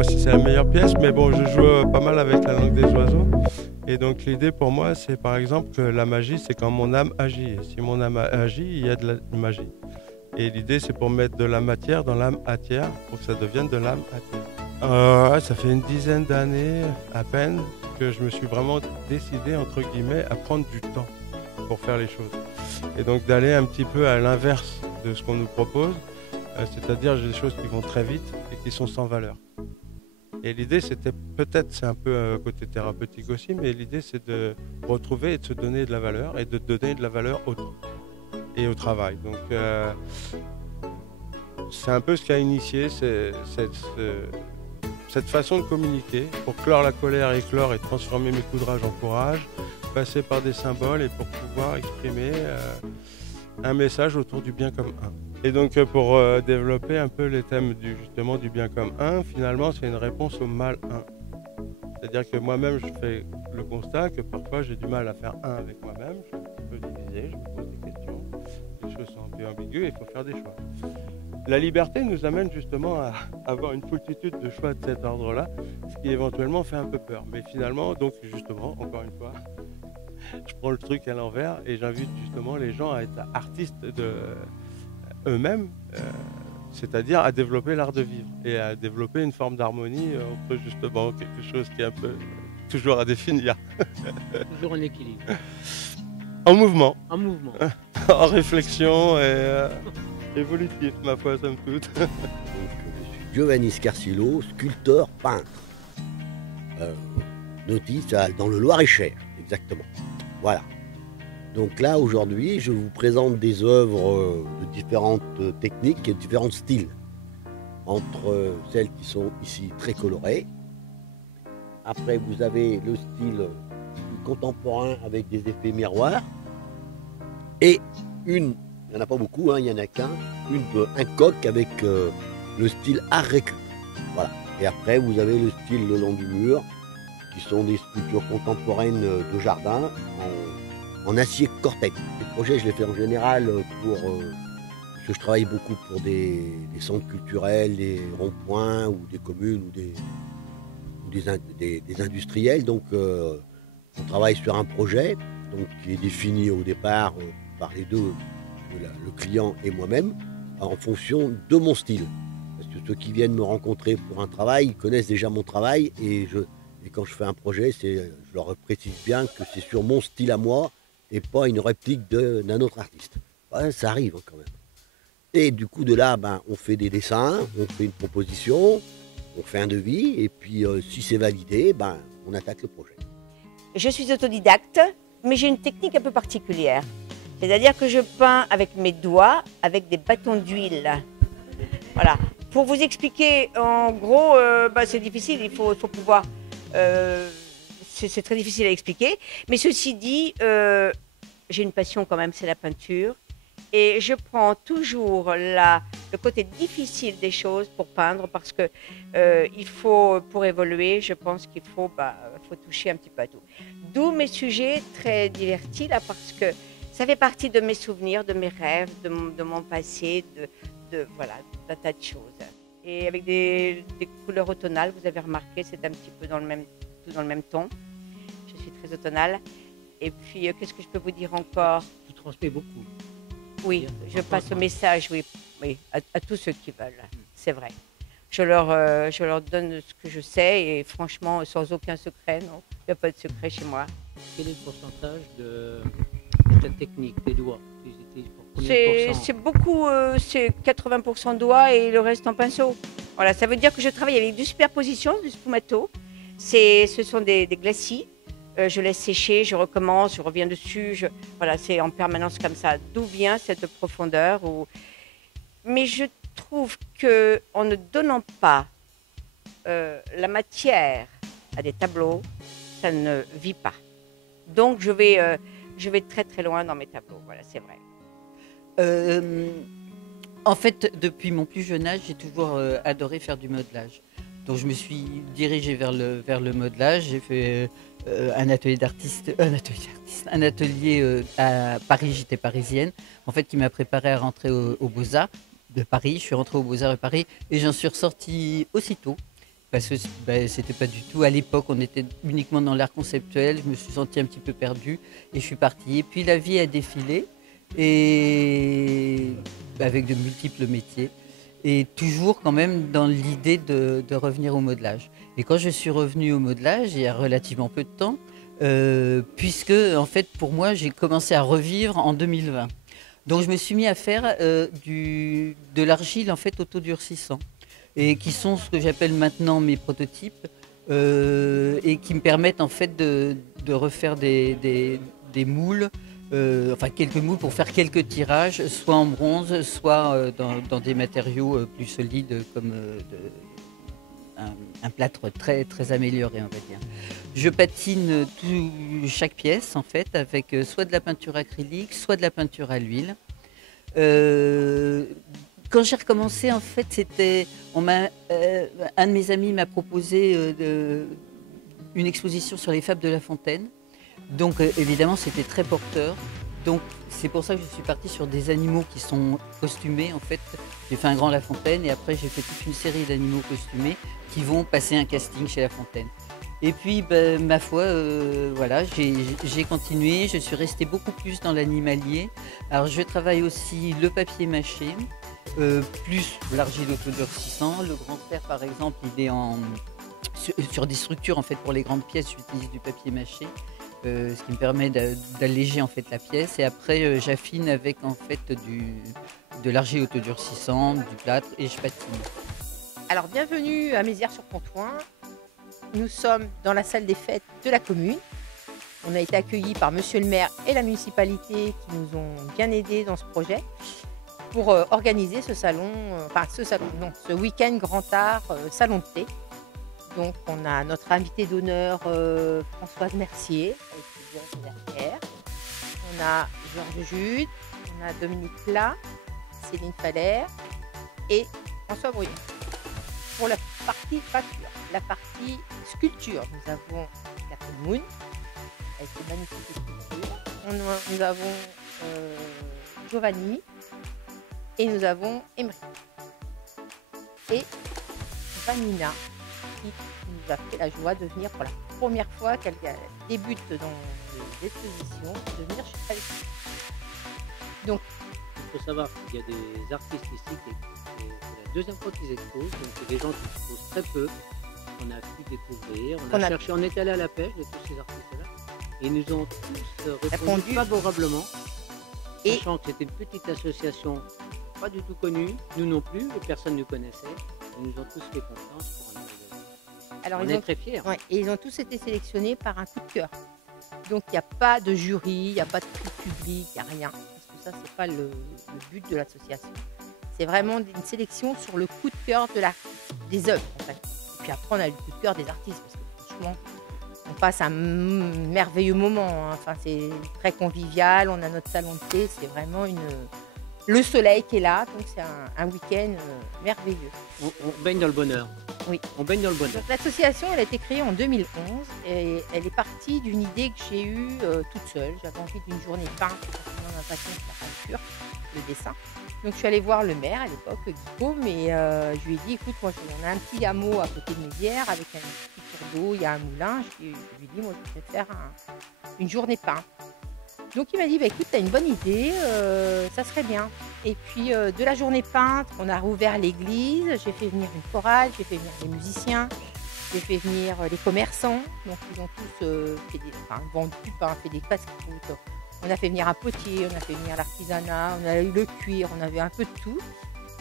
pas si c'est la meilleure pièce, mais bon, je joue pas mal avec la langue des oiseaux. Et donc l'idée pour moi, c'est par exemple que la magie, c'est quand mon âme agit. Et si mon âme agit, il y a de la magie. Et l'idée, c'est pour mettre de la matière dans l'âme atière, pour que ça devienne de l'âme atière. Ouais, ça fait une dizaine d'années à peine que je me suis vraiment décidé, entre guillemets, à prendre du temps pour faire les choses. Et donc d'aller un petit peu à l'inverse de ce qu'on nous propose, c'est-à-dire des choses qui vont très vite et qui sont sans valeur. Et l'idée, c'était peut-être, c'est un peu côté thérapeutique aussi, mais l'idée, c'est de retrouver et de se donner de la valeur et de donner de la valeur au temps et au travail. Donc, c'est un peu ce qui a initié cette façon de communiquer pour clore la colère, éclore et transformer mes coups de rage en courage, passer par des symboles et pour pouvoir exprimer un message autour du bien comme un. Et donc pour développer un peu les thèmes justement du bien comme un, finalement c'est une réponse au mal un. C'est-à-dire que moi-même je fais le constat que parfois j'ai du mal à faire un avec moi-même, je suis un petit peu divisé, je me pose des questions, les choses sont un peu ambiguës et il faut faire des choix. La liberté nous amène justement à avoir une foultitude de choix de cet ordre-là, ce qui éventuellement fait un peu peur. Mais finalement, donc justement, encore une fois, je prends le truc à l'envers et j'invite justement les gens à être artistes de eux-mêmes, c'est-à-dire à développer l'art de vivre et à développer une forme d'harmonie entre justement quelque chose qui est un peu toujours à définir. Toujours en équilibre. En mouvement. En mouvement. En réflexion et évolutif, ma foi, somme toute. Donc, je suis Giovanni Scarsillo, sculpteur, peintre. Notice dans le Loir-et-Cher, exactement. Voilà. Donc là, aujourd'hui, je vous présente des œuvres de différentes techniques et de différents styles. Entre celles qui sont ici très colorées. Après, vous avez le style contemporain avec des effets miroirs. Et il n'y en a pas beaucoup, il n'y en a qu'un, un coq avec le style art récup. Voilà. Et après, vous avez le style le long du mur, qui sont des sculptures contemporaines de jardin en acier Cortex. Les projets, je les fais en général parce que je travaille beaucoup pour des centres culturels, des ronds-points ou des communes ou des industriels. Donc, on travaille sur un projet donc, qui est défini au départ par les deux, le client et moi-même, en fonction de mon style. Parce que ceux qui viennent me rencontrer pour un travail, ils connaissent déjà mon travail et quand je fais un projet, je leur précise bien que c'est sur mon style à moi et pas une réplique d'un autre artiste. Ouais, ça arrive quand même. Et du coup, de là, on fait des dessins, on fait une proposition, on fait un devis, et puis si c'est validé, on attaque le projet. Je suis autodidacte, mais j'ai une technique un peu particulière. C'est-à-dire que je peins avec mes doigts, avec des bâtons d'huile. Voilà. Pour vous expliquer, en gros, c'est difficile, il faut pouvoir... c'est très difficile à expliquer. Mais ceci dit, j'ai une passion quand même, c'est la peinture. Et je prends toujours le côté difficile des choses pour peindre parce que il faut, pour évoluer, je pense qu'il faut toucher un petit peu à tout. D'où mes sujets très divertis là parce que ça fait partie de mes souvenirs, de mes rêves, de mon passé, voilà, d'un tas de choses. Et avec des couleurs automnales, vous avez remarqué, c'est un petit peu tout dans le même ton. Je suis très automnale. Et puis, qu'est-ce que je peux vous dire encore? Tu transmets beaucoup. Oui, je passe au message, oui, à tous ceux qui veulent, c'est vrai. Je leur donne ce que je sais et franchement, sans aucun secret, non, il n'y a pas de secret chez moi. Quel est le pourcentage de ta technique, des doigts? C'est beaucoup, c'est 80% doigts et le reste en pinceau. Voilà, ça veut dire que je travaille avec du superposition, du sfumato. Ce sont des glacis. Je laisse sécher, je recommence, je reviens dessus. Voilà, c'est en permanence comme ça. D'où vient cette profondeur Mais je trouve qu'en ne donnant pas la matière à des tableaux, ça ne vit pas. Donc, je vais très très loin dans mes tableaux. Voilà, c'est vrai. En fait, depuis mon plus jeune âge, j'ai toujours adoré faire du modelage. Donc je me suis dirigée vers le modelage. J'ai fait un atelier à Paris, j'étais parisienne, en fait, qui m'a préparée à rentrer aux Beaux-Arts de Paris. Je suis rentrée aux Beaux-Arts de Paris et j'en suis ressortie aussitôt. parce que c'était pas du tout. À l'époque, on était uniquement dans l'art conceptuel. Je me suis sentie un petit peu perdue et je suis partie. Et puis la vie a défilé et avec de multiples métiers. Et toujours quand même dans l'idée de revenir au modelage. Et quand je suis revenue au modelage, il y a relativement peu de temps, puisque en fait pour moi j'ai commencé à revivre en 2020. Donc je me suis mis à faire de l'argile en fait autodurcissant, et qui sont ce que j'appelle maintenant mes prototypes, et qui me permettent en fait de refaire des moules. Enfin quelques moules pour faire quelques tirages, soit en bronze, soit dans des matériaux plus solides comme un plâtre très, très amélioré, on va dire. Je patine chaque pièce en fait avec soit de la peinture acrylique, soit de la peinture à l'huile. Quand j'ai recommencé, en fait, un de mes amis m'a proposé une exposition sur les fables de La Fontaine. Donc évidemment c'était très porteur, donc c'est pour ça que je suis partie sur des animaux qui sont costumés en fait. J'ai fait un grand La Fontaine et après j'ai fait toute une série d'animaux costumés qui vont passer un casting chez La Fontaine. Et puis ma foi, voilà, j'ai continué, je suis restée beaucoup plus dans l'animalier. Alors je travaille aussi le papier mâché, plus l'argile autodurcissant. Le grand fer par exemple, il est sur des structures en fait pour les grandes pièces, j'utilise du papier mâché. Ce qui me permet d'alléger en fait la pièce, et après j'affine avec en fait de l'argile autodurcissant, du plâtre, et je patine. Alors bienvenue à Mézières-sur-Pontoin. Nous sommes dans la salle des fêtes de la commune. On a été accueillis par monsieur le maire et la municipalité qui nous ont bien aidés dans ce projet pour organiser ce week-end grand art salon de thé. Donc on a notre invité d'honneur Françoise Mercier, avec plusieurs derrière. On a Georges Jude, on a Dominique Plat, Céline Faller et François Brouillon. Pour la partie peinture, la partie sculpture, nous avons Catherine Moon avec ses magnifiques sculptures. Nous avons Giovanni et nous avons Emery. Et Vanina, qui nous a fait la joie de venir pour la première fois qu'elle débute dans les expositions, de venir avec nous. Donc, il faut savoir qu'il y a des artistes ici, c'est la deuxième fois qu'ils exposent, donc c'est des gens qui exposent très peu, qu'on a pu découvrir. On est allé à la pêche de tous ces artistes-là, et ils nous ont tous répondu favorablement, sachant que c'était une petite association pas du tout connue, nous non plus, personne ne nous connaissait, ils nous ont tous fait confiance pour en arriver. Alors, on est très fiers. Ouais, et ils ont tous été sélectionnés par un coup de cœur. Donc il n'y a pas de jury, il n'y a pas de prix public, il n'y a rien. Parce que ça, c'est pas le but de l'association. C'est vraiment une sélection sur le coup de cœur des œuvres, en fait. Et puis après, on a le coup de cœur des artistes, parce que franchement, on passe un merveilleux moment. Hein. Enfin, c'est très convivial, on a notre salon de thé, c'est vraiment le soleil qui est là, donc c'est un week-end merveilleux. On baigne dans le bonheur. Oui. On baigne dans le bonheur. L'association, elle a été créée en 2011 et elle est partie d'une idée que j'ai eue toute seule. J'avais envie d'une journée peinte, parce que moi, ma passion, c'est la peinture, le dessin. Donc je suis allée voir le maire à l'époque, Guillaume, et je lui ai dit, écoute, moi on a un petit hameau à côté de Mézières avec un petit cours d'eau, il y a un moulin. Je lui ai dit, moi je voudrais faire une journée peinte. Donc il m'a dit, bah, écoute, tu as une bonne idée, ça serait bien. Et puis de la journée peinte, on a rouvert l'église, j'ai fait venir une chorale, j'ai fait venir des musiciens, j'ai fait venir les commerçants. Donc ils ont tous vendu, fait des casse-croûtes. On a fait venir un potier, on a fait venir l'artisanat, on a eu le cuir, on avait un peu de tout.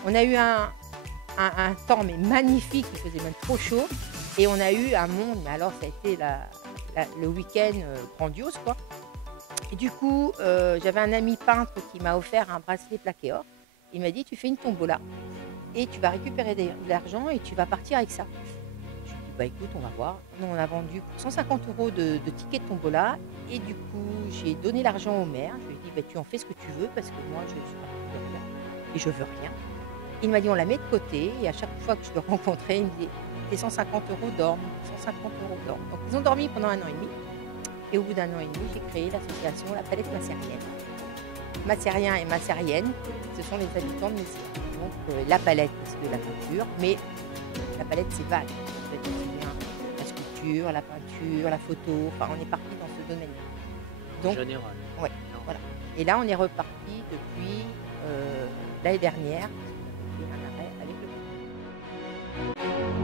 On a eu un temps mais magnifique, il faisait même trop chaud. Et on a eu un monde, mais alors ça a été le week-end grandiose, quoi. Et du coup, j'avais un ami peintre qui m'a offert un bracelet plaqué or. Il m'a dit, tu fais une tombola et tu vas récupérer de l'argent et tu vas partir avec ça. Je lui ai dit, bah écoute, on va voir. Nous, on a vendu 150 € de tickets de tombola et du coup, j'ai donné l'argent au maire. Je lui ai dit, bah, tu en fais ce que tu veux parce que moi, je suis pas rien et je veux rien. Il m'a dit, on la met de côté et à chaque fois que je le rencontrais, il me disait, tes 150 € dorment, 150 € dorment. Donc, ils ont dormi pendant 1 an et demi. Et au bout d'1 an et demi, j'ai créé l'association La Palette Macérienne. Massériens et Massériennes, ce sont les habitants de Messières. Donc la palette, c'est de la peinture, mais la palette, c'est vague. Ça peut être aussi bien la sculpture, la peinture, la photo, enfin on est parti dans ce domaine-là. En général. Ouais, voilà. Et là, on est reparti depuis l'année dernière, on a fait un arrêt avec le Covid.